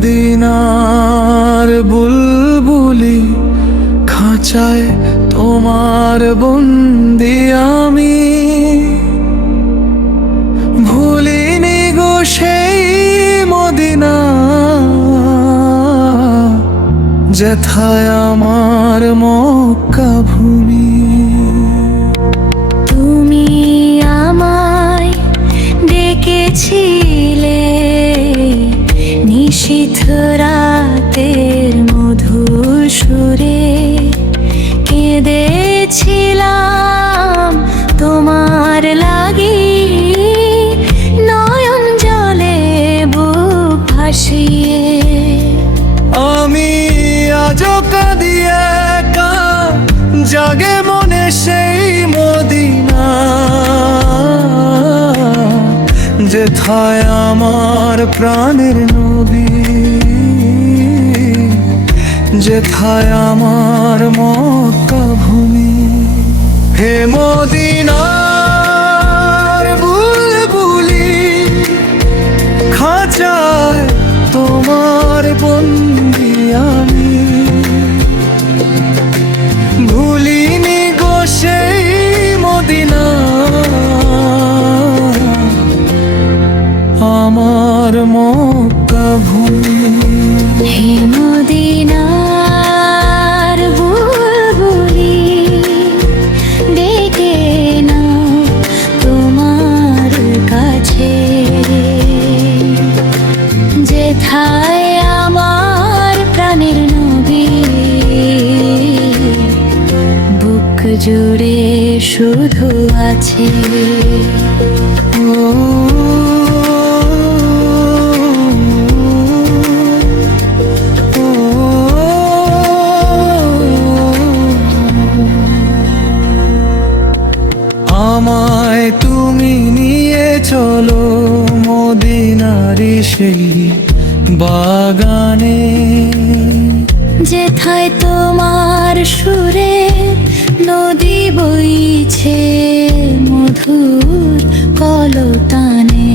মদিনার বুলবুলি খাঁচায় তোমার বন্দি আমি, ভুলিনি গো সেই মদিনা যেথায় আমার মক্কা ভূমি। তুমি আমায় ডেকেছিলে নিশীথ রাতের মধুর সুরে, কেঁদেছিলাম তোমার লাগি, নয়ন জলে বুক ভাসিয়ে। আমি আজও কাঁদি একা, জাগে মনে সেই মদিনা যেথায় আমার প্রাণের নবী, যেথায় আমার মক্কা ভূমি। হে মদিনার বুলবুলি খাঁচায় তোমার বন্দি আমি, ভুলিনি গো সেই মদিনা আমার মক্কা ভূমি। হে মদিনার বুলবুলি ডেকে নাও তোমার কাছে, যেথায় আমার প্রাণের নবী, বুক জুড়ে শুধু আছে। আমায় তুমি নিয়ে চলো মদিনারি সেই বাগানে, যেথায় তোমার সুরে নদী বইছে মধুর কলতানে।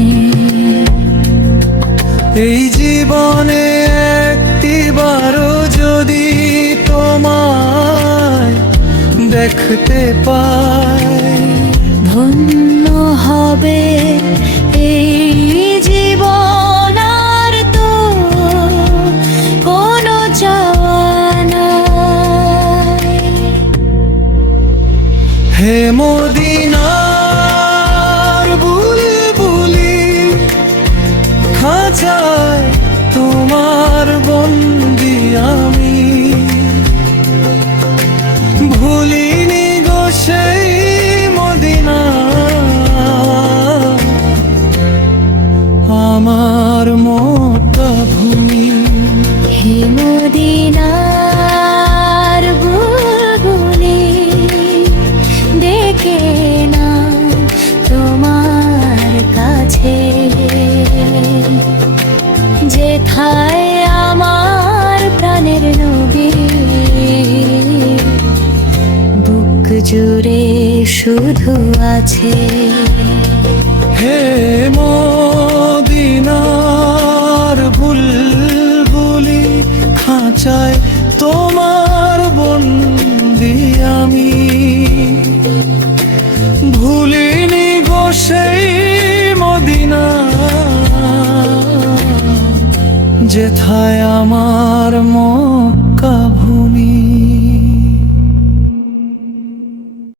এই জীবনে একটিবারও যদি তোমায় দেখতে পাই, ধন্য হবে এই জীবন, আর তো কোনো চাওয়া নাই। হে মদিনার বুলবুলি খাঁচায় তোমার বন্দি আমি, ভুলিনি গো সেই মদিনা আমার মক্কা ভূমি। হে মদিনার বুলবুলি ডেকে নাও তোমার কাছে, যেথায় আমার প্রাণের নবী, বুক জুড়ে শুধু আছে। হে মদিনার বুলবুলি খাঁচায় তোমার বন্দি আমি, ভুলিনি গো সেই মদিনা যেথায় আমার